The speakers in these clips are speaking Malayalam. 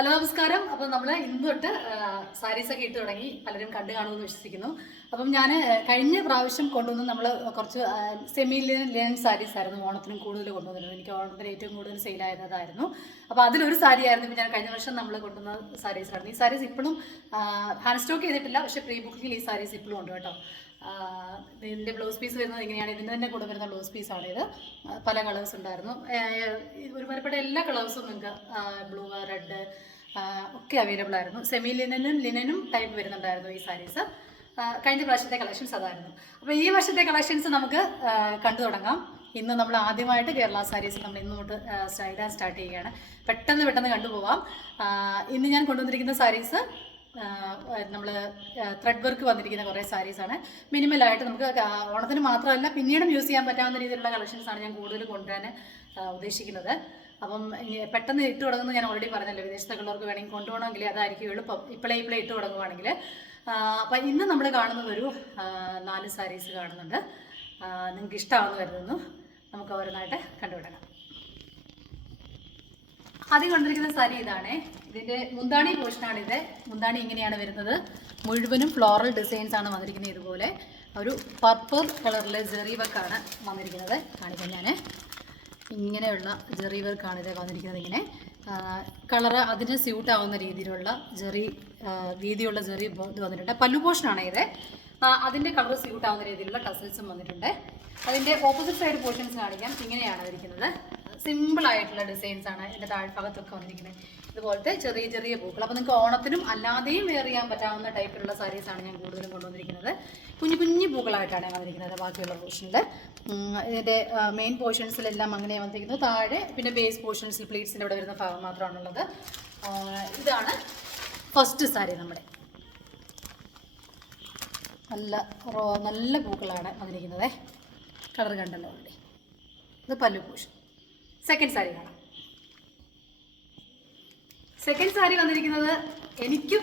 ഹലോ നമസ്കാരം. അപ്പം നമ്മൾ ഇന്ന് തൊട്ട് സാരീസൊക്കെ ഇട്ട് തുടങ്ങി. പലരും കണ്ടു കാണുമെന്ന് വിശ്വസിക്കുന്നു. അപ്പം ഞാൻ കഴിഞ്ഞ പ്രാവശ്യം കൊണ്ടുവന്ന് നമ്മൾ കുറച്ച് സെമി ലിനൻ സാരീസ് ആയിരുന്നു ഓണത്തിനും കൂടുതൽ കൊണ്ടുവന്നിരുന്നത്. എനിക്ക് ഓണത്തിന് ഏറ്റവും കൂടുതൽ സെയിലായിരുന്നതായിരുന്നു. അപ്പോൾ അതിലൊരു സാരി ആയിരുന്നു ഇപ്പോൾ ഞാൻ കഴിഞ്ഞ വർഷം നമ്മൾ കൊണ്ടുവന്ന സാരീസായിരുന്നു. ഈ സാരീസ് ഇപ്പോഴും ഹാൻഡ് സ്റ്റോക്ക് ചെയ്തിട്ടില്ല, പക്ഷേ പ്രീ ബുക്കിങ്ങിൽ ഈ സാരീസ് ഇപ്പോഴും ഉണ്ട് കേട്ടോ. ഇതിൻ്റെ ബ്ലൗസ് പീസ് വരുന്നത് ഇങ്ങനെയാണ്. ഇതിൻ്റെ തന്നെ കൂടെ വരുന്ന ബ്ലൗസ് പീസാണ് ഇത്. പല കളേഴ്സ് ഉണ്ടായിരുന്നു. ഒരു പരപ്പെട്ട എല്ലാ കളേഴ്സും നിങ്ങൾക്ക് ബ്ലൂ, റെഡ് ഒക്കെ അവൈലബിൾ ആയിരുന്നു. സെമി ലിനനും ടൈപ്പ് വരുന്നുണ്ടായിരുന്നു ഈ സാരീസ്. കഴിഞ്ഞ പ്രാവശ്യത്തെ കളക്ഷൻസ് അതായിരുന്നു. അപ്പോൾ ഈ വർഷത്തെ കളക്ഷൻസ് നമുക്ക് കണ്ടു തുടങ്ങാം. ഇന്ന് നമ്മൾ ആദ്യമായിട്ട് കേരള സാരീസ് നമ്മൾ ഇന്ന് തൊട്ട് ഇടാൻ സ്റ്റാർട്ട് ചെയ്യുകയാണ്. പെട്ടെന്ന് കണ്ടുപോവാം. ഇന്ന് ഞാൻ കൊണ്ടുവന്നിരിക്കുന്ന സാരീസ് നമ്മൾ ത്രെഡ് വർക്ക് വന്നിരിക്കുന്ന കുറേ സാരീസാണ്. മിനിമലായിട്ട് നമുക്ക് ഓണത്തിന് മാത്രമല്ല പിന്നീടും യൂസ് ചെയ്യാൻ പറ്റാവുന്ന രീതിയിലുള്ള കളക്ഷൻസാണ് ഞാൻ കൂടുതൽ കൊണ്ടുവരാൻ ഉദ്ദേശിക്കുന്നത്. അപ്പം പെട്ടെന്ന് ഇട്ട് തുടങ്ങുന്നത് ഞാൻ ഓൾറെഡി പറഞ്ഞല്ലോ, വിദേശത്തുള്ളവർക്ക് വേണമെങ്കിൽ കൊണ്ടുപോകണമെങ്കിൽ അതായിരിക്കും എളുപ്പം. ഇപ്പോഴേ ഇട്ട് തുടങ്ങുവാണെങ്കിൽ. അപ്പം ഇന്ന് നമ്മൾ കാണുന്നത് ഒരു 4 സാരീസ് കാണുന്നുണ്ട്. നിങ്ങൾക്ക് ഇഷ്ടമാണെന്ന് കരുതുന്നു. നമുക്ക് ഓരോന്നായിട്ട് കണ്ടുപിടണം. ആദ്യം കൊണ്ടിരിക്കുന്ന സാരി ഇതാണ്. ഇതിൻ്റെ മുന്താണി പോർഷനാണിത്. മുന്താണി ഇങ്ങനെയാണ് വരുന്നത്. മുഴുവനും ഫ്ലോറൽ ഡിസൈൻസ് ആണ് വന്നിരിക്കുന്നത്. ഇതുപോലെ ഒരു പർപ്പിൾ കളറിലെ ജെറി വർക്കാണ് വന്നിരിക്കുന്നത്. കാണിക്കാൻ ഞാൻ ഇങ്ങനെയുള്ള ജെറി വർക്കാണ് ഇത് വന്നിരിക്കുന്നത്. ഇങ്ങനെ കളറ് അതിന് സ്യൂട്ട് ആവുന്ന രീതിയിലുള്ള വീതിയുള്ള ജെറി ഇത് വന്നിട്ടുണ്ട്. പല്ലു പോർഷനാണ് ഇത്. അതിൻ്റെ കളർ സ്യൂട്ട് ആവുന്ന രീതിയിലുള്ള ടസൽസും വന്നിട്ടുണ്ട്. അതിൻ്റെ ഓപ്പോസിറ്റ് സൈഡ് പോർഷൻസ് കാണിക്കാം. ഇങ്ങനെയാണ് ഇരിക്കുന്നത്. സിമ്പിളായിട്ടുള്ള ഡിസൈൻസ് ആണ് ഇതിൻ്റെ താഴ്ഭാഗത്തൊക്കെ വന്നിരിക്കുന്നത്. ഇതുപോലത്തെ ചെറിയ പൂക്കൾ. അപ്പോൾ നിങ്ങൾക്ക് ഓണത്തിനും അല്ലാതെയും വെയർ ചെയ്യാൻ പറ്റാവുന്ന ടൈപ്പിലുള്ള സാരീസാണ് ഞാൻ കൂടുതലും കൊണ്ടുവന്നിരിക്കുന്നത്. കുഞ്ഞു പൂക്കളായിട്ടാണ് വന്നിരിക്കുന്നത്. ബാക്കിയുള്ള പോർഷനിൽ ഇതിൻ്റെ മെയിൻ പോർഷൻസിലെല്ലാം അങ്ങനെ വന്നിരിക്കുന്നത്. താഴെ പിന്നെ ബേസ് പോർഷൻസിൽ പ്ലീറ്റ്സിൻ്റെ ഇവിടെ വരുന്ന ഭാഗം മാത്രമാണുള്ളത്. ഇതാണ് ഫസ്റ്റ് സാരി. നമ്മുടെ നല്ല പൂക്കളാണ് വന്നിരിക്കുന്നത്. കളർ കണ്ടല്ലോ അവിടെ. ഇത് പല്ലു പോർഷൻ. സെക്കൻഡ് സാരി കാണാം. സെക്കൻഡ് സാരി വന്നിരിക്കുന്നത് എനിക്ക്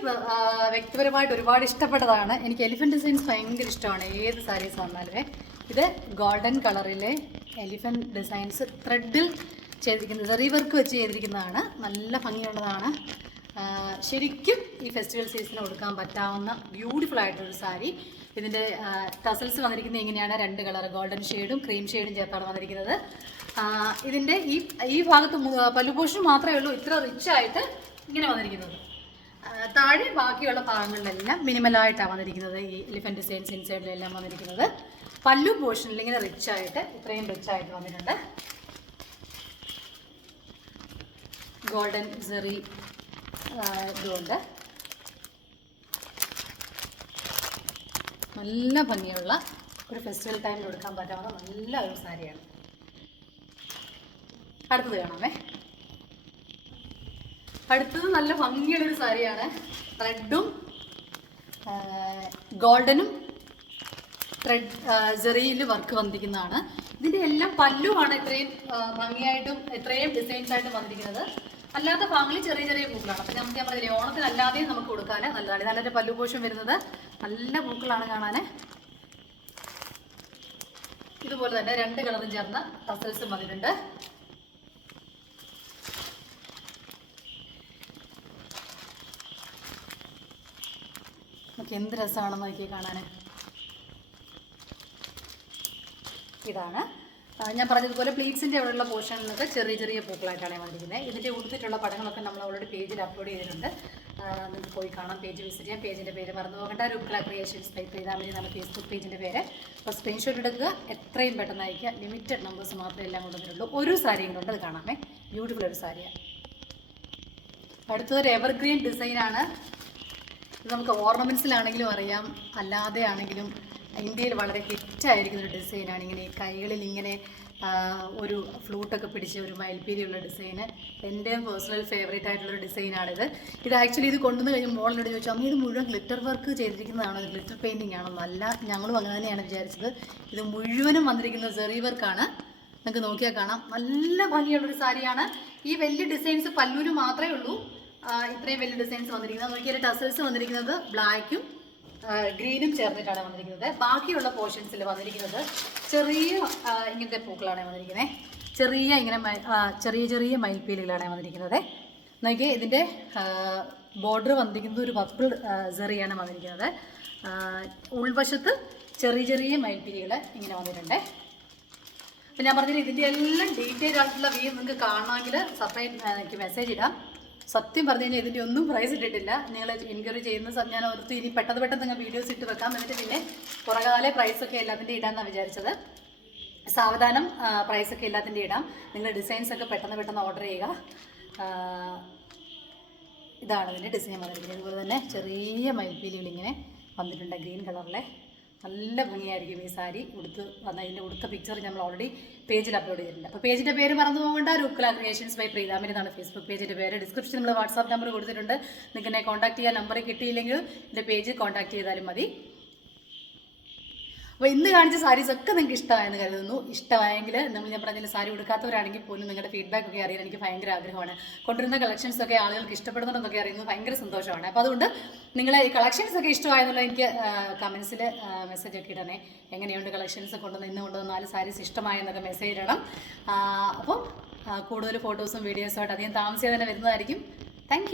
വ്യക്തിപരമായിട്ട് ഒരുപാട് ഇഷ്ടപ്പെട്ടതാണ്. എനിക്ക് എലിഫൻറ്റ് ഡിസൈൻസ് ഭയങ്കര ഇഷ്ടമാണ്. ഏത് സാരീസ് വന്നാലും ഇത് ഗോൾഡൻ കളറിലെ എലിഫൻറ്റ് ഡിസൈൻസ് ത്രെഡിൽ ചെയ്തിരിക്കുന്നത്, ജെറി വർക്ക് വെച്ച് ചെയ്തിരിക്കുന്നതാണ്. നല്ല ഭംഗിയുള്ളതാണ്. ശരിക്കും ഈ ഫെസ്റ്റിവൽ സീസണിന് കൊടുക്കാൻ പറ്റാവുന്ന ബ്യൂട്ടിഫുൾ ആയിട്ടൊരു സാരി. ഇതിൻ്റെ ടസൽസ് വന്നിരിക്കുന്നത് ഇങ്ങനെയാണ്. 2 കളർ ഗോൾഡൻ ഷെയ്ഡും ക്രീം ഷെയ്ഡും ചേർത്താണ് വന്നിരിക്കുന്നത്. ഇതിൻ്റെ ഈ ഭാഗത്ത് പല്ലു പോർഷൻ മാത്രമേ ഉള്ളൂ ഇത്ര റിച്ചായിട്ട് ഇങ്ങനെ വന്നിരിക്കുന്നത്. താഴെ ബാക്കിയുള്ള ഭാഗങ്ങളിലെല്ലാം മിനിമലായിട്ടാണ് വന്നിരിക്കുന്നത്. ഈ എലിഫൻറ്റ് ഡിസൈൻസ് ഇൻസൈഡിലെല്ലാം വന്നിരിക്കുന്നത്. പല്ലു പോർഷനിൽ ഇങ്ങനെ റിച്ചായിട്ട് ഇത്രയും റിച്ചായിട്ട് വന്നിട്ടുണ്ട്. ഗോൾഡൻ ജെറി ഇതുകൊണ്ട് നല്ല ഭംഗിയുള്ള ഒരു ഫെസ്റ്റിവൽ ടൈമിൽ എടുക്കാൻ പറ്റാവുന്ന നല്ല ഒരു സാരിയാണ്. അടുത്തത് കാണാമേ. അടുത്തത് നല്ല ഭംഗിയുള്ളൊരു സാരിയാണ്. റെഡും ഗോൾഡനും ജെറിയിൽ വർക്ക് വന്നിരിക്കുന്നതാണ്. ഇതിൻ്റെ എല്ലാം പല്ലുമാണ് ഇത്രയും ഭംഗിയായിട്ടും ഇത്രയും ഡിസൈൻസായിട്ടും വന്നിരിക്കുന്നത്. അല്ലാത്ത ഭാഗങ്ങളിൽ ചെറിയ പൂക്കളാണ്. അപ്പം നമുക്ക് ഞാൻ പറഞ്ഞില്ലേ, ഓണത്തിനല്ലാതെയും നമുക്ക് കൊടുക്കാൻ നല്ലതാണ്. നല്ലൊരു പല്ലു പോർഷൻ വരുന്നത് നല്ല പൂക്കളാണ് കാണാൻ. ഇതുപോലെ തന്നെ 2 കളറും ചേർന്ന ടസൽസും വന്നിട്ടുണ്ട്. നമുക്ക് എന്ത് രസമാണെന്ന് നോക്കി കാണാൻ. ഇതാണ് ഞാൻ പറഞ്ഞതുപോലെ പ്ലീറ്റ്സിൻ്റെ അവിടെയുള്ള പോർഷനിലൊക്കെ ചെറിയ പൂക്കളായിട്ടാണ് വന്നിരിക്കുന്നത്. ഇതിൻ്റെ ഉടുത്തിട്ടുള്ള പടങ്ങളൊക്കെ നമ്മൾ ഓൾറെഡി പേജിൽ അപ്ലോഡ് ചെയ്തിട്ടുണ്ട്. നിങ്ങൾക്ക് പോയി കാണാം, പേജ് വിസിറ്റ് ചെയ്യാം. പേജിൻ്റെ പേര് മറന്നു പോകേണ്ട, രൂപകല ക്രിയേഷൻസ് ടൈപ്പ് ചെയ്താൽ മതി നമ്മുടെ ഫേസ്ബുക്ക് പേജിൻ്റെ പേര്. അപ്പോൾ സ്ക്രീൻഷോട്ട് എടുക്കുക, എത്രയും പെട്ടെന്ന് അയക്കുക. ലിമിറ്റഡ് നമ്പേഴ്സ് മാത്രമേ എല്ലാം കൊണ്ടുവന്നിട്ടുള്ളൂ. ഒരു സാരിയും കൊണ്ട് അത് കാണാമേ. ബ്യൂട്ടിഫുൾ ഒരു സാരിയാണ്. അടുത്തതൊരു എവർഗ്രീൻ ഡിസൈനാണ്. ഇത് നമുക്ക് ഓർണമെൻറ്റ്സിലാണെങ്കിലും അറിയാം, അല്ലാതെ ആണെങ്കിലും ഇന്ത്യയിൽ വളരെ ഹിറ്റായിരിക്കുന്ന ഒരു ഡിസൈനാണ്. ഇങ്ങനെ കൈകളിൽ ഇങ്ങനെ ഒരു ഫ്ലൂട്ടൊക്കെ പിടിച്ച ഒരു മയിൽപ്പീലിയുള്ള ഡിസൈന് എൻ്റെയും പേഴ്സണൽ ഫേവറേറ്റ് ആയിട്ടുള്ളൊരു ഡിസൈനാണിത്. ഇത് ആക്ച്വലി ഇത് കൊണ്ടുവന്ന് കഴിഞ്ഞ് മോളിനോട് ചോദിച്ചു, അമ്മ ഇത് മുഴുവൻ ഗ്ലിറ്റർ വർക്ക് ചെയ്തിരിക്കുന്നതാണോ, ഗ്ലിറ്റർ പെയിൻറ്റിംഗ് ആണോ? അല്ല, ഞങ്ങളും അങ്ങനെ തന്നെയാണ് വിചാരിച്ചത്. ഇത് മുഴുവനും വന്നിരിക്കുന്ന ജെറി വർക്കാണ്. നിങ്ങൾക്ക് നോക്കിയാൽ കാണാം. നല്ല ഭംഗിയുള്ളൊരു സാരിയാണ്. ഈ വലിയ ഡിസൈൻസ് പല്ലൂര് മാത്രമേ ഉള്ളൂ. ഇത്രയും വലിയ ഡിസൈൻസ് വന്നിരിക്കുന്നത്. നോക്കിയാൽ ടസൽസ് വന്നിരിക്കുന്നത് ബ്ലാക്കും ഗ്രീനും ചേർന്നിട്ടാണ് വന്നിരിക്കുന്നത്. ബാക്കിയുള്ള പോർഷൻസിൽ വന്നിരിക്കുന്നത് ഇങ്ങനത്തെ പൂക്കളാണ് വന്നിരിക്കുന്നത്. ചെറിയ മയിൽപ്പീലികളാണ് വന്നിരിക്കുന്നത്. നോക്കിയേ ഇതിൻ്റെ ബോർഡർ വന്നിരിക്കുന്നത് ഒരു പർപ്പിൾ സെറിയാണ് വന്നിരിക്കുന്നത്. ഉൾവശത്ത് ചെറിയ ചെറിയ മയിൽപ്പീലികൾ ഇങ്ങനെ വന്നിട്ടുണ്ട്. അപ്പം ഞാൻ പറഞ്ഞില്ല ഇതിൻ്റെ എല്ലാം ഡീറ്റെയിൽ ആയിട്ടുള്ള വ്യൂ നിങ്ങൾക്ക് കാണണമെങ്കിൽ സെപ്പറേറ്റ് എനിക്ക് മെസ്സേജ് ഇടാം. സത്യം പറഞ്ഞു കഴിഞ്ഞാൽ ഇതിൻ്റെ ഒന്നും പ്രൈസ് ഇട്ടിട്ടില്ല. നിങ്ങൾ എൻക്വയറി ചെയ്യുന്ന ഞാൻ ഓർത്ത് ഇനി പെട്ടെന്ന് നിങ്ങൾ വീഡിയോസ് ഇട്ട് വെക്കാൻ വേണ്ടിയിട്ട് പിന്നെ പുറകാലെ പ്രൈസൊക്കെ എല്ലാത്തിൻ്റെ ഇടാമെന്നാണ് വിചാരിച്ചത്. സാവധാനം പ്രൈസൊക്കെ എല്ലാത്തിൻ്റെ ഇടാം. നിങ്ങൾ ഡിസൈൻസൊക്കെ പെട്ടെന്ന് ഓർഡർ ചെയ്യുക. ഇതാണ് ഇതിൻ്റെ ഡിസൈൻ വന്നിരിക്കുന്നത്. അതുപോലെ തന്നെ ചെറിയ മയിൽപ്പീലികൾ ഇങ്ങനെ വന്നിട്ടുണ്ട് ഗ്രീൻ കളറിലെ. നല്ല ഭംഗിയായിരിക്കും ഈ സാരി ഉടുത്ത് വന്നതിൻ്റെ ഉടുത്ത പിക്ചർ നമ്മൾ ഓൾറെഡി പേജിൽ അപ്ലോഡ് ചെയ്തിട്ടുണ്ട്. അപ്പോൾ പേജിൻ്റെ പേര് മറന്നു പോകേണ്ട, രൂപകല ക്രിയേഷൻസ് ബൈ പ്രീതാമരി എന്നാണ് ഫേസ്ബുക്ക് പേജിൻ്റെ പേര്. ഡിസ്ക്രിപ്ഷനിൽ നമ്മൾ വാട്സാപ്പ് നമ്പർ കൊടുത്തിട്ടുണ്ട്. നിങ്ങൾക്ക് എന്നെ കോൺടാക്ട് ചെയ്യാൻ നമ്പർ കിട്ടിയില്ലെങ്കിൽ എൻ്റെ പേജ് കോൺടാക്ട് ചെയ്താലും മതി. അപ്പോൾ ഇന്ന് കാണിച്ച സാരീസൊക്കെ നിങ്ങൾക്ക് ഇഷ്ടമായെന്ന് കരുതുന്നു. ഇഷ്ടമായെങ്കിൽ നമ്മൾ ഞാൻ പറഞ്ഞാൽ സാരി ഉടുക്കാത്തവരാണെങ്കിൽ പോലും നിങ്ങളുടെ ഫീഡ്ബാക്ക് ഒക്കെ അറിയാൻ എനിക്ക് ഭയങ്കര ആഗ്രഹമാണ്. കൊണ്ടുവരുന്ന കളക്ഷൻസൊക്കെ ആളുകൾക്ക് ഇഷ്ടപ്പെടുന്നുണ്ടെന്നൊക്കെ അറിയുന്നത് ഭയങ്കര സന്തോഷമാണ്. അപ്പോൾ അതുകൊണ്ട് നിങ്ങൾ ഈ കളക്ഷൻസൊക്കെ ഇഷ്ടമായെന്നുള്ള എനിക്ക് കമൻസിൽ മെസ്സേജൊക്കെ ഇടണേ. എങ്ങനെയുണ്ട് കളക്ഷൻസ് കൊണ്ടുവന്ന് ഇന്ന് കൊണ്ടുവന്ന 4 സാരീസ് ഇഷ്ടമായെന്നൊക്കെ മെസ്സേജ് ഇടണം. അപ്പം കൂടുതൽ ഫോട്ടോസും വീഡിയോസും ആയിട്ട് അധികം താമസിയാതെ തന്നെ വരുന്നതായിരിക്കും. താങ്ക്